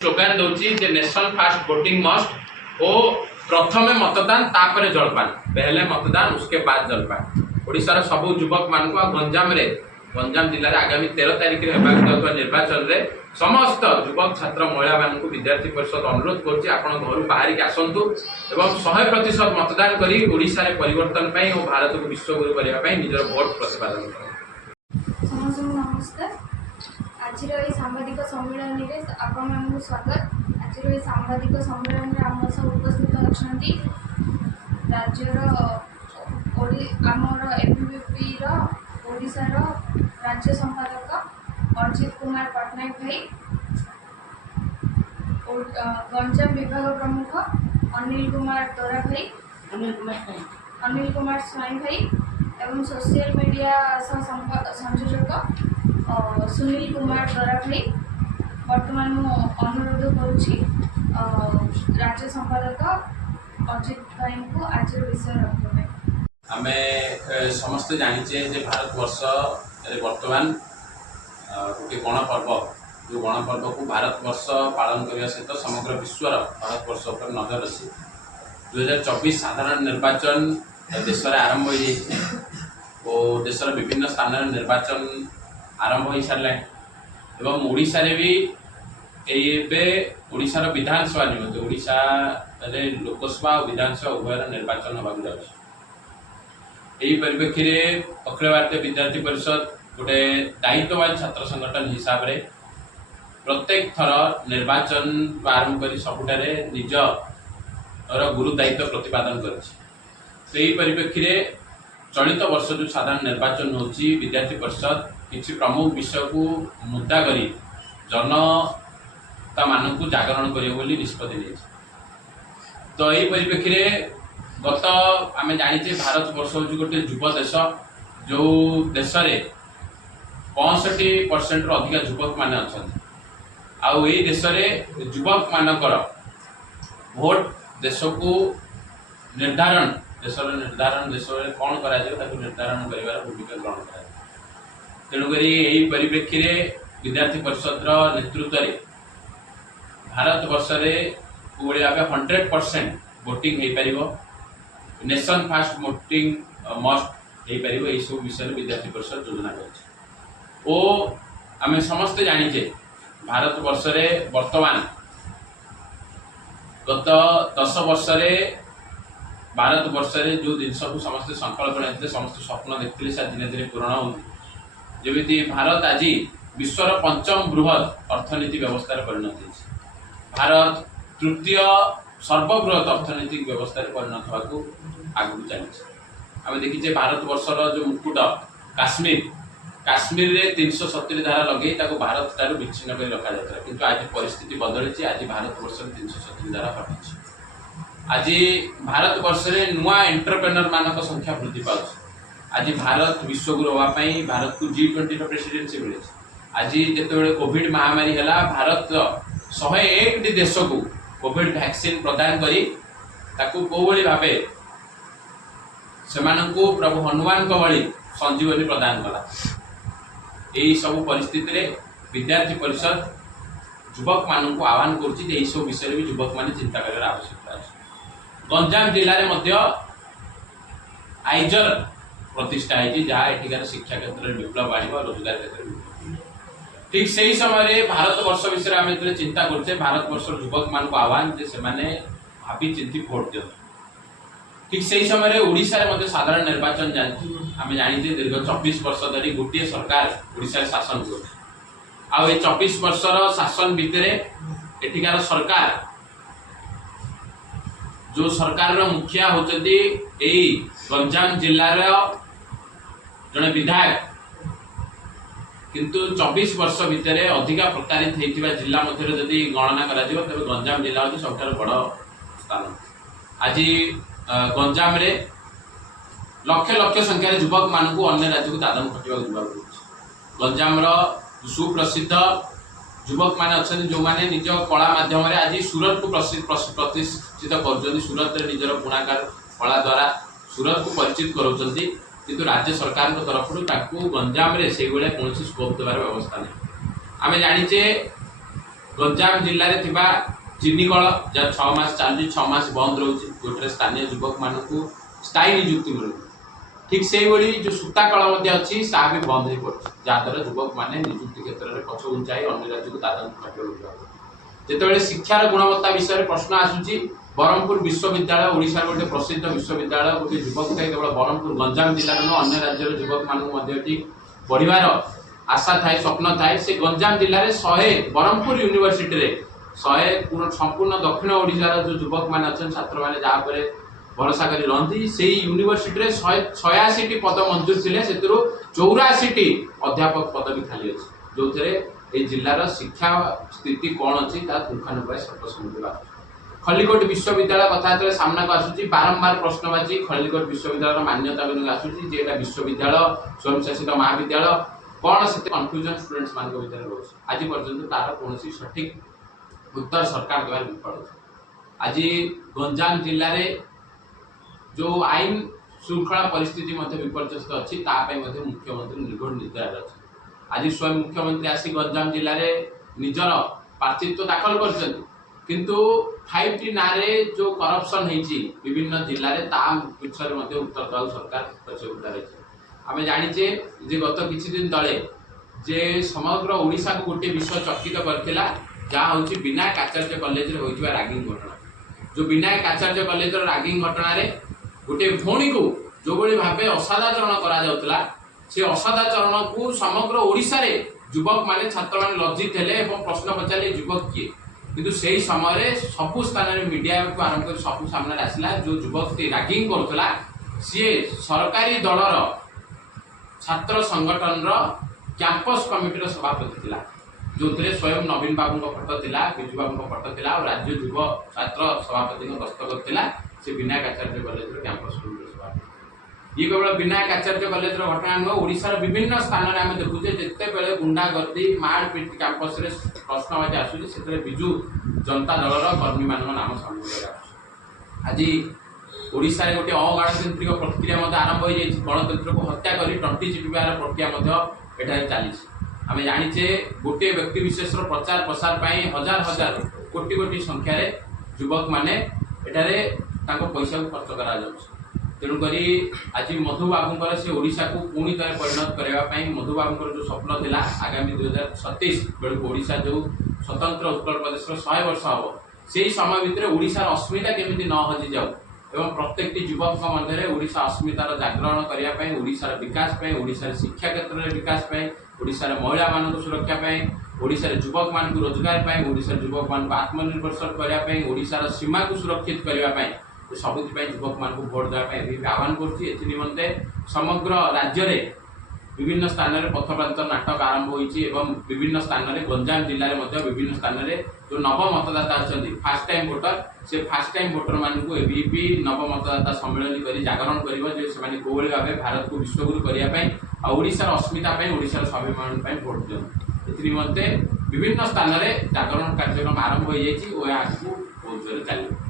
Slogan दूसरी nation fast voting must ओ प्रथमे मतदान तापर जलपान पहले मतदान उसके बाद जलपान ओडिशार सबु युवक मान गंजाम जिले में आगामी 13 तारिख में निर्वाचन में समस्त युवक छात्र महिला मान विद्यार्थी परिषद अनुरोध कर घर बाहर की आसतु एवं 100% मतदान कर ओडिशा रे परिवर्तन पाई और भारत को विश्वगुरु करने निजर भोट प्रतिपादन कर। नमस्कार। आज सांबादिक सम्मेलन में आपण स्वागत। आज सांबादिक सम्मेलन में आम सब उपस्थित अच्छा राज्यर आमर एबीवीपी ओडिशार राज्य संपादक अर्जित कुमार पट्टनायक भाई, गंजाम विभाग प्रमुख अनिल कुमार तोरा भाई, अनिल कुमार स्वाई भाई एवं सोशल मीडिया संयोजक सुनील कुमार दरा भाई। वर्तमान अनुरोध करुच्ची राज्य संपादक अजित भाई को आज विषय रखा। आम समस्ते जाचे भारत वर्ष बर्तमान गोटे गणपर्व जो गणपर्व को भारत वर्ष पालन करने सहित समग्र विश्वर भारत वर्ष पर नजर अच्छी 2024 साधारण निर्वाचन देश में आरंभ हो और देशर विभिन्न स्थान निर्वाचन आरंभ हो सारे एवं ओडिशा रे भी ओडिशार विधानसभा निमंत्रण ओडिशा रे लोकसभा और विधानसभा उभयर निर्वाचन होगा जाऊँ। यही परिप्रेक्षी में अखिल भारतीय विद्यार्थी परिषद गोटे दायित्ववान छात्र संगठन हिसाब से प्रत्येक थर निर्वाचन आरंभ कर सबुठारे निज गुरु दायित्व प्रतिपादन कर। यही परिप्रेक्षी में चलित वर्ष जो साधारण निर्वाचन होची विद्यार्थी परिषद किसी प्रमुख विषय को मुद्दा करी जनता मान को जागरण करियो निष्पत्ति नहीं। तो यही परिप्रेक्षी में गत आम जाचे भारत वर्ष हूँ गोटे युव देश जो देश में 65% अधिक युवक मान अच्छा आउ यही देश में युवक मानकर भोट देश को निर्धारण देश में कौन कर निर्धारण कर भूमिका ग्रहण कर। तेणुक यही परिप्रेक्षी में विद्यार्थी परिषद नेतृत्व में भारत वर्ष भाव 100% वोटिंग हो पार नेशन फास्ट वोटिंग मस्ट हो पार यही सब विषय विद्यार्थी परिषद योजना कर। आम समस्ते जाचे भारत वर्ष वर्तमान गत 10 वर्ष भारत वर्ष जो जिनस को समस्त संकल्प लेते समस्त स्वप्न देखते से दिन दिन पूरण होती भारत आज विश्वर पंचम बृहत अर्थनीति व्यवस्था परिणत हो भारत तृतीय सर्वबृहत अर्थनैतिक व्यवस्था परिणत होगा आगू चलती। आम देखीचे भारत वर्षर जो मुकुट काश्मीर रे 370 धारा लगे भारत ठार विच्छिन्न कर रखा जाता है किंतु आज परिस्थिति बदली आज भारत वर्ष 370 धारा हटाई। आज भारत वर्ष में नुआ एंटरप्रेन्योर मान संख्या वृद्धि पाँच। आज भारत विश्वगुरु होगापाई भारत को G20 प्रेसिडेंसी मिले। आज जिते कोविड महामारी है भारत 101 देश को कोविड वैक्सीन प्रदान करी कौली भाव से प्रभु हनुमान भली संजीवनी प्रदान कला। यही सब परिस्थिति रे विद्यार्थी परिषद युवक मान को आह्वान कर सब विषय भी युवक मान चिंता कर आवश्यकता है। गंजाम जिले में आइजर प्रतिष्ठा है जहाँ एठिकार शिक्षा क्षेत्र में विप्लव आने रोजगार क्षेत्र में ठीक से ही समय भारत वर्ष विषय आम जो चिंता करते भारत वर्ष युवक मान को आह्वान से भावी चिंती भोट दियो। ठीक से ही समय ओडिशा रे साधारण निर्वाचन आम जानी दीर्घ 24 वर्ष धरी गोटे सरकार ओडिशा शासन कर 24 वर्षर शासन भितर एठिकार सरकार जो सरकार मुखिया होती गंजाम जिलार जड़े विधायक किंतु 24 वर्ष भितर अधिका प्रतारित होता जिला मध्य जदि गणना तेज गंजाम जिला हूँ सबुठ बड़ स्थान। आज गंजाम रे लक्ष लक्ष संख्यार युवक मान को अन्य राज्य को दादन खटा गंजाम सुप्रसिद्ध युवक मैंने अच्छा जो मैंने निज कला मध्यम आज सूरत को प्रतिष्ठित कर सूरत निजर बुणाकार कला द्वारा सूरत को परिचित कर किंतु राज्य सरकार तरफ गंजाम से कौन स्कोप देवार व्यवस्था नहीं। आम जाचे गंजाम जिले में थिबा चिनीकल जहाँ 6 मास चलती 6 मास बंद रोचे जो स्थानीय युवक मान स्थायी नियुक्ति मिलू ठीक से भाई जो सूता कल अच्छी सा भी बंद हो पड़े जहाँद्वारा युवक मैंने नियुक्ति क्षेत्र में पछ घुंचाई अन्य राज्य को दादन जिते शिक्षार गुणवत्ता विषय में प्रश्न आसूची ब्रह्मपुर विश्वविद्यालय ओडिशा गोटे प्रसिद्ध विश्वविद्यालय गोटे युवक थे केवल ब्रह्मपुर गंजाम जिलार अन्य राज्यर युवक मानी पढ़ार आशा थाए स्वप्न थाए से गंजाम जिले में 100 ब्रह्मपुर यूनिवर्सिटी 100 संपूर्ण दक्षिण ओडिशार जो युवक मैंने अच्छा छात्र मैंने जहाँपर भरोसा कर रही से यूनिवर्सिटी 186 पद मंजूर थे से 84 अध्यापक पद भी खाली अच्छे जो थे जिलार शिक्षा स्थिति कौन अच्छी पुंखानुपुर सर्वसम्मति खलिकोट विश्वविद्यालय कथा जो सामना को आसूची बारंबार प्रश्नबाची खलिकोट विश्वविद्यालय मान्यता आसूची जे विश्वविद्यालय स्वयंशासित महाविद्यालय कौन से कन्फ्यूजन स्टूडेंट्स मान भर रोचे आज पर्यंत तार कौन सठिक उत्तर सरकार द्वारा विफल आज गंजाम जिले में जो आईन श्रृंखला परिस्थिति विपर्यस्त अच्छी मुख्यमंत्री निगोड़ निर्धार अच्छे आज स्वयं मुख्यमंत्री आसी गंजाम जिले में निजर प्रार्थीत्व दाखल कर किंतु 5T ना जो करप्शन होती विभिन्न जिले में पिछले उत्तर देवा सरकार प्रतियोगिता रही आम जाचे गत किछि दिन तले जे समग्र ओडिशा को गोटे विषय चकित करथिला जहाँ हूँ विनायक आचार्य कॉलेज रे होइथिबा रैगिंग घटना जो विनायक आचार्य कॉलेज रैगिंग घटना रे गोटे भौणी को जो बड़ी भाव असादाचरण करा जाउतला से असादाचरण को समग्र ओडिशा रे युवक माने छात्र माने लज्जित हेले एवं प्रश्न पचारे युवक किए किंतु सेही समय सबु स्थान में मीडिया को आरंभ कर सबु सामने आसला जो युवक रैगिंग करुला सी सरकारी दलर छात्र संगठन कैंपस कमिटी सभापति थिला जो स्वयं नवीन बाबू फोटो थिला बिजू बाबू फोटो थिला और राज्य युव छात्र सभापति दस्तखत थिला से विनायक आचार्य कॉलेज कैंपस कमिटी सभापति ये केवल विनायक आचार्य कॉलेज घटना नुह ओडिशार विभिन्न स्थान में आम देखुचे जिते बेले गुंडागर्दी मारपिट कैंपस रे प्रश्नबाजी आसूची से विजु जनता दलर कर्मी मान नाम सामने आज ओडिशा रे गोटे अगणतांत्रिक प्रक्रिया आरंभ हो जाए गणतंत्र को हत्या कर टंटी चिपिबार प्रक्रिया चली आम जाचे गोटे व्यक्ति विशेष प्रचार प्रसार पर हजार हजार कोटी कोटी संख्यार युवक मैंने पैसा को खर्च करा तेणुक आज मधु बाबूंकर से ओडिशा को पुणी थे परिणत करने मधु बाबूंकर जो स्वप्न थिला आगामी 2027 बेलू ओडिशा जो स्वतंत्र उत्कल प्रदेश 100 वर्ष हम से समय भितर ओडिशार अस्मिता केमिति न हजि जाऊ एवं प्रत्येक युवक मध्य ओडिशा अस्मितार जागरण करने ओडिशार विकास ओडिशार शिक्षा क्षेत्र में विकास ओडिशार महिला मान सुरक्षा ओडिशार युवक मान रोजगार ओडिशार युवक मान आत्मनिर्भरशील करने ओडिशार सीमा को सुरक्षित करने सबुपाई युवक मान भोट देवाई आह्वान करते समग्र राज्य में विभिन्न स्थान में पथप्रांत नाटक आरंभ होती विभिन्न स्थान में गंजाम जिले में विभिन्न स्थान में जो नव मतदाता अच्छा फास्ट टाइम भोटर से फास्ट टाइम भोटर मानक एबीपी नव मतदाता सम्मेलन कर जागरण कर कौली भाव भारत को विश्वगुरु करने ओडिशार अस्मिता ओडिशार स्वाभिमान भोट दिखाते विभिन्न स्थान में जागरण कार्यक्रम आरंभ हो जाए बहुत जोर चलो।